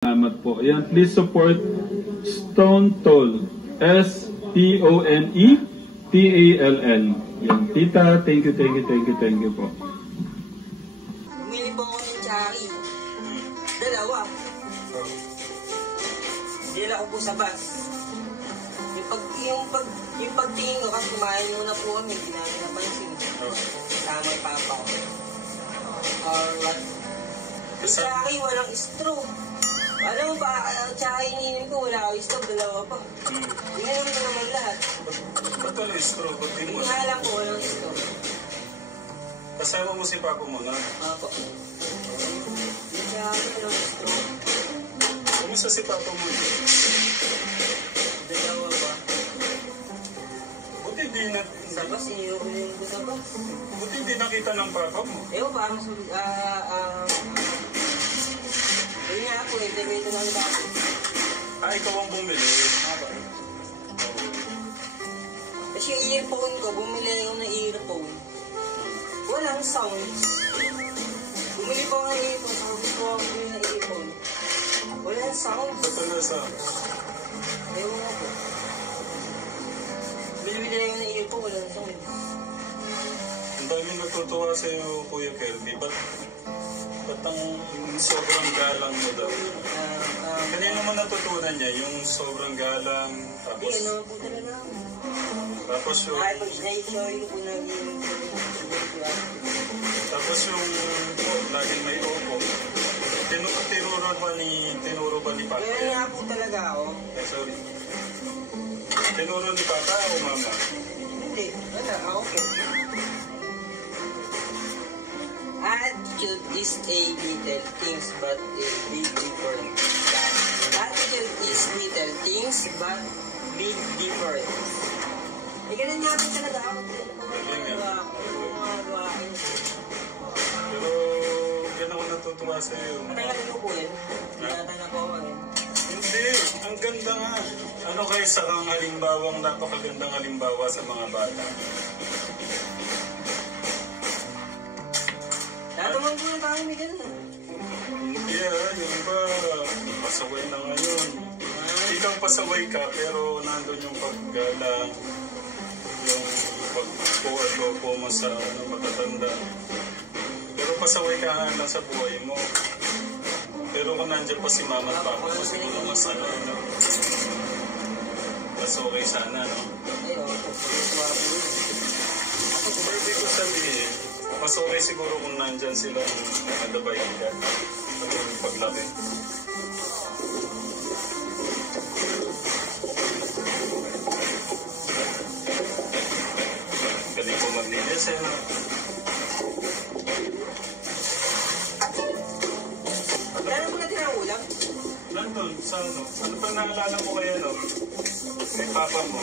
Salamat po. Ayan, please support Stone Toll. STONETALL. Yan, tita, thank you po. Bumili po ako ng cherry. Dalawa. Dila ko po sa bus. Yung pagtingin ko, kasi kumain muna po kami, hindi namin napansin. Kasama yung papa ko. Or what? Yung cherry, walang straw. Alam mo ba, cherry ninin ko, wala ako straw, dalawa pa. Ininom ko naman lahat. Ba't walang straw? Hindi nga lang po, walang straw. Kasama mo si Papa mo na? Apo. Yung cherry, walang straw. Kumusta si Papa mo? Dalawa ba? Buti hindi na... Sa bus, ininom ko sa bus. Buti hindi nakita ng Papa mo. Ewan, parang yun nga po, integrate na lang ako. Ikaw ang bumili. Kasi yung earphone ko, bumili ako ng earphone. Walang sounds. Bumili po ako ng earphone, so gusto ko bumili ng earphone. Walang sounds. Ba't wala sa... Ewan nga po. Bili-bili lang ng earphone, walang sounds. Ang daming natutuwa sa'yo, Kuya Kelby. Ba't ang sobrang galang mo daw? Kanino mo natutunan niya? Yung sobrang galang, tapos... Hindi, ano po talaga ako. Tapos yung... Ay, pag-show po naging... Tapos yung... laging may opo. Tinuro ba ni Papa? Meron nga po talaga ako. Sorry. Tinuro ni Papa o Mama? Hindi, wala. Ako po. Attitude is a little things but a big difference. Attitude is little things but big difference. Ganun nga po talaga ako. Pero yan ako natutuwa sa iyo. Matagal ko po yun. Tinatanong ko ako yun. Hindi, ang ganda nga. Ano kayo sa kang halimbawang napakagandang halimbawa sa mga bata? Tatanong po na tayo may ganun. Hindi yung iba, pasaway na ngayon. Ikaw pasaway ka, pero nandun yung paggalang, yung pagpo mo sa matatanda. Pero pasaway ka nga lang sa buhay mo. Pero kung nandiyan pa si Mama at Papa mo, siguro mas mas okay sana, no? Pero di ko sabihin, mas okay siguro kung nandyan silang nadabayan ka sa paglaki. Galing po maglinis, eh, no? Lalo mo natin ang ulam? Nandun, sa ano? Ano pang naalala mo kaya, no? Kay Papa mo?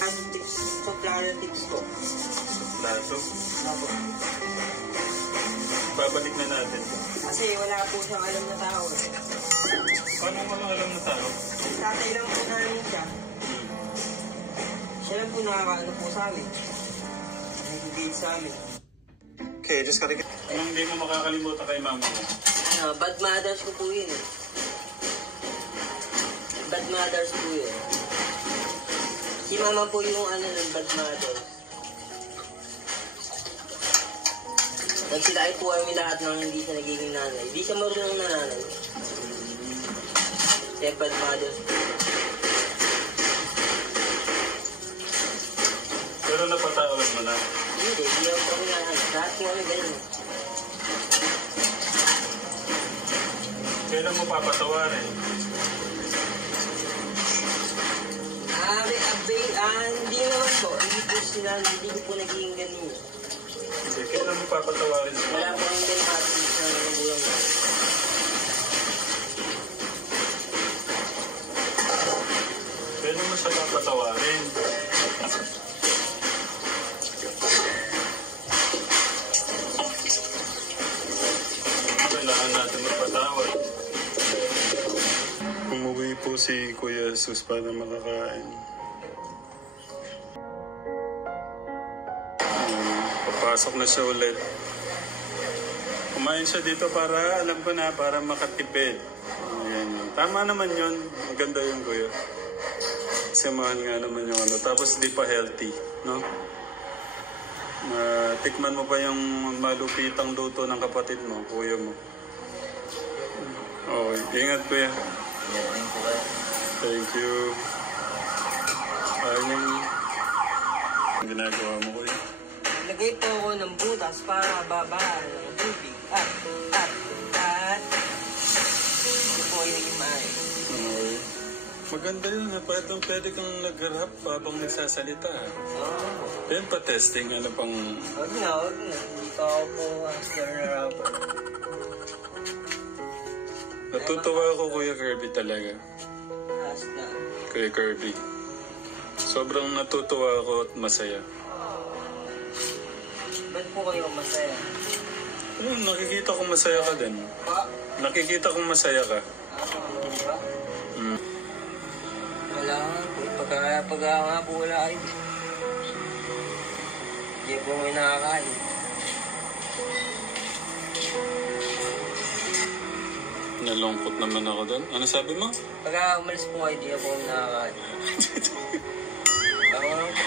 Ang tips, supplier tips ko. Lato? Apo. Babalik na natin. Kasi wala po siyang alam na tao. Paano mo lang alam na tao? Tatay lang po namin siya. Siya lang po nakakaano po sa amin. Nag-date sa amin. Okay, just gotta get... Anong hindi mo makakalimutan kay Mama mo? Bad mothers ko po yun eh. Bad mothers po yun. Si Mama po yung ng bad mothers. Nagsilaki po kami lahat ng hindi siya nagiging nanay. Hindi siya marunong na nanay. Kaya bad mothers po. Pero napatawad mo na. Hindi ako kami nga. Lahat po kami ganyan. Kailan mo papatawarin? Hindi naman po. Hindi po sila, hindi po naging ganun. Hindi, kailan mo papatawarin sila? Wala po yung ganun sa magulang mo. Kailan mo siya papatawarin? Kailangan natin magpatawad. Umuwi po si Kuya Jesus para makakain. Papasok na siya ulit. Kumain siya dito para, alam ko na, para makatipid. Ayan. Tama naman yun. Maganda yun, kuya. Kasi mahal nga naman yung ano. Tapos di pa healthy, no? Tikman mo pa yung malupitang luto ng kapatid mo, kuya mo. Oh, ingat, kuya. Thank you. Ayun yung ginagawa mo, kuya. Lagay po ako ng butas para babaan ng tubig. At. Ito po yung imahe. Okay. Maganda yun. Pwede kang nag-rap habang nagsasalita. Yan pa testing. Ano pang... Huwag na. Dito ako po hustler na rapper. Natutuwa ako, Kuya Kirby, talaga. Hustler. Kuya Kirby. Sobrang natutuwa ako at masaya. Ba't po kayo masaya? Nakikita kong masaya ka din. Nakikita kong masaya ka. Diba? Wala nga po. Pag nga po wala kayo. Hindi po may nakakain. Nalungkot naman ako doon. Ano sabi mo? Pag umalis po kayo, hindi po may nakakain. Ako lang po.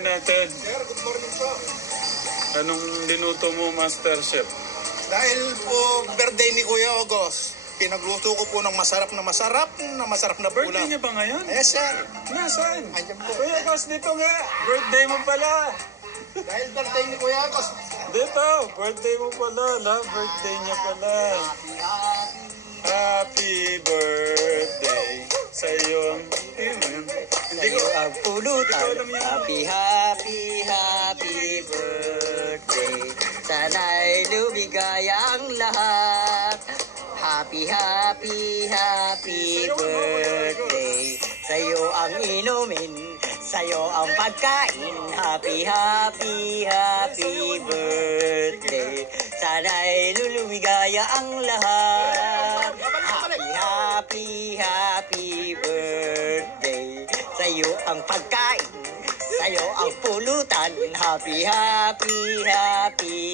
Natin. Sir, good morning po. Anong dinuto mo, Master Chef? Dahil po birthday ni Kuya Ogos, pinagluto ko po ng masarap na Birthday ulam. niya ba ngayon? Yes, sir. Nasaan? Andiyan po. Kuya Boss, dito nga. Birthday mo pala. Dahil birthday ni Kuya Ogos, Dito, birthday mo pala. Birthday niya pala. Happy birthday sa iyo. Hindi ko ang pulutan. Hindi ko Happy birthday. Sana'y lumigaya ang lahat. Happy birthday. Sa'yo ang inumin, sa'yo ang pagkain. Happy birthday. Sana'y lumigaya ang lahat. Happy birthday. Sa'yo ang pagkain, sa'yo ang pulutan. Happy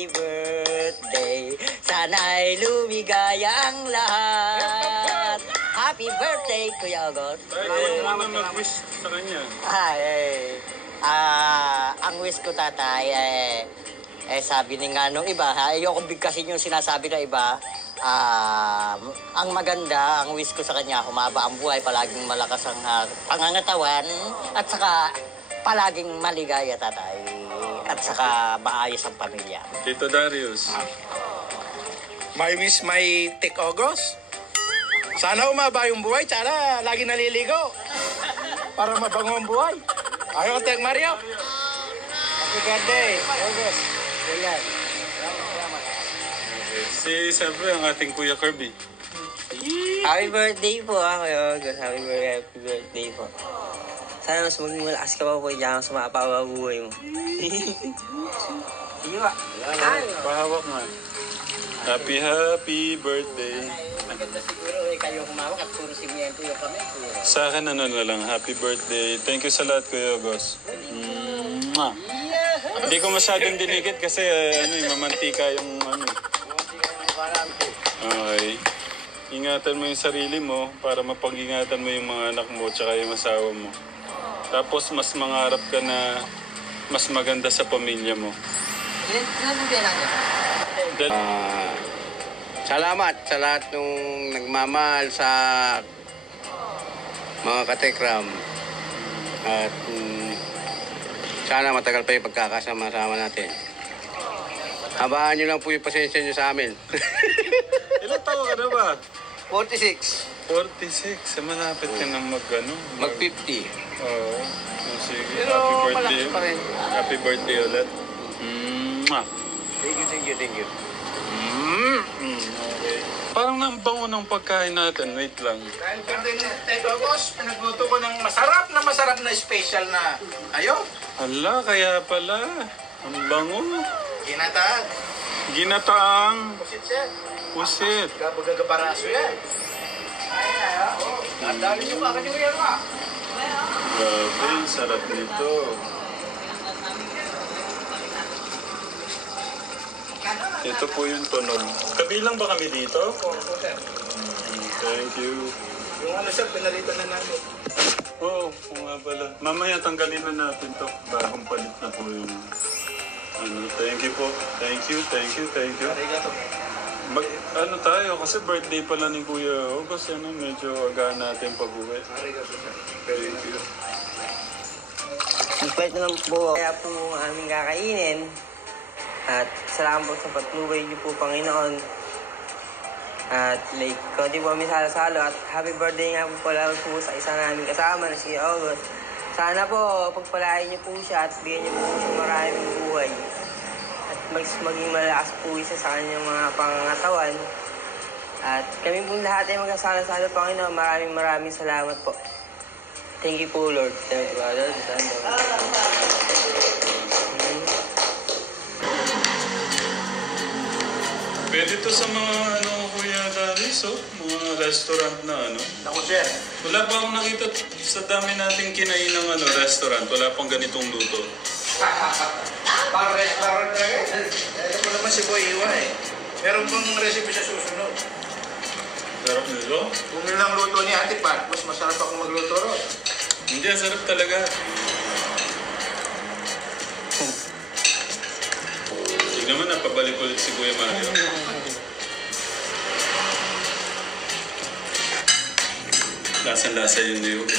birthday. Sana'y lumigaya ang lahat. Happy birthday, Kuya Ogos. Ano mag-wish sa kanya? Ang wish ko, tatay, sabi ni nga nung iba, ayoko bigkasin yung sinasabi ng iba. Ang maganda, ang wish ko sa kanya, humaba ang buhay, palaging malakas ang pangangatawan, at saka palaging maligaya, tatay, at saka maayos ang pamilya. Tito Darius. my wish, my take Ogos. Sana umaba yung buhay, sana lagi naliligo. Para mabango ang buhay. Ayaw ko, Mario. Happy birthday, Ogos. Yan. Siyempre, ang ating Kuya Kirby. Happy birthday po, Kuya Ogos. Happy birthday po. Sana mas maging malakas ka pa po dyan sa mga papabuhay mo. Sige ba? Pahawak nga. Happy birthday. Maganda siguro kayo humawak at puro simiento yung kami. Sa akin ano na lang, happy birthday. Thank you sa lahat, Kuya Ogos. Mwah. Hindi ko masyadong dinikit kasi mamantika yung Okay. Ingatan mo yung sarili mo para mapag-ingatan mo yung mga anak mo tsaka yung asawa mo. Tapos mas mangarap ka na mas maganda sa pamilya mo. Salamat sa lahat nung nagmamahal sa mga katekram. At sana matagal pa yung pagkakasama-sama natin. Habaan nyo lang po yung pasensya nyo sa amin. Ilan taon ka na ba? 46. 46. Malapit ka na Mag-50. Oo. Sige. Pero Happy birthday. malakas pa rin. Happy birthday ulit. Thank you. Okay. Parang nang bango ng pagkain natin. Wait lang. Dahil birthday ni Tito Ogos, pinagluto ko ng masarap na special na ayo. Hala, kaya pala. Ang bango. Ginataang Pusit, sir. pusit. Gagabaraso yan. Nadali nyo ka, kanyo yan ka. Grabe, sarap nito. Ito po yung tunog. Kabilang ba kami dito? Opo, sir. Thank you. Yung ano, sir, pinalitan na namin. Oo, nga pala. Mamaya tanggalin na natin to. Bagong palit na po yung... thank you po. Thank you. Arigato. Ano tayo, kasi birthday pala ni Kuya August, medyo aga natin pag-uwi. Arigato, sir. Thank you. Despite na lang po, kaya po ang aming kakainin. At salamat po sa patnubay niyo po, Panginoon. At like, konti po kami salo-salo. At happy birthday nga po pala po sa isa namin kasama na si August. Sana po, pagpalain niyo po siya at bigyan niyo po siya maraming buhay. At maging malakas po isa sa kanyang mga pangangatawan. At kami po lahat ay magkasalo-salo, Panginoon. Maraming salamat po. Thank you po, Lord. Thank you, Lord. Pwede to sa mga Kuya Darius, mga restaurant na Ako, sir. Wala pa akong nakita sa dami nating kinain ng restaurant. Wala pang ganitong luto. Parang talaga. Alam mo naman si Boy Iwa eh. Meron bang recipe sa susunod? Sarap nilo? Kung yun ang luto ni Ate Pat, mas masarap ako magluto ron. Hindi, sarap talaga. Hindi naman, napabalik ulit si Kuya Mario. Lasang-lasa yung niyog.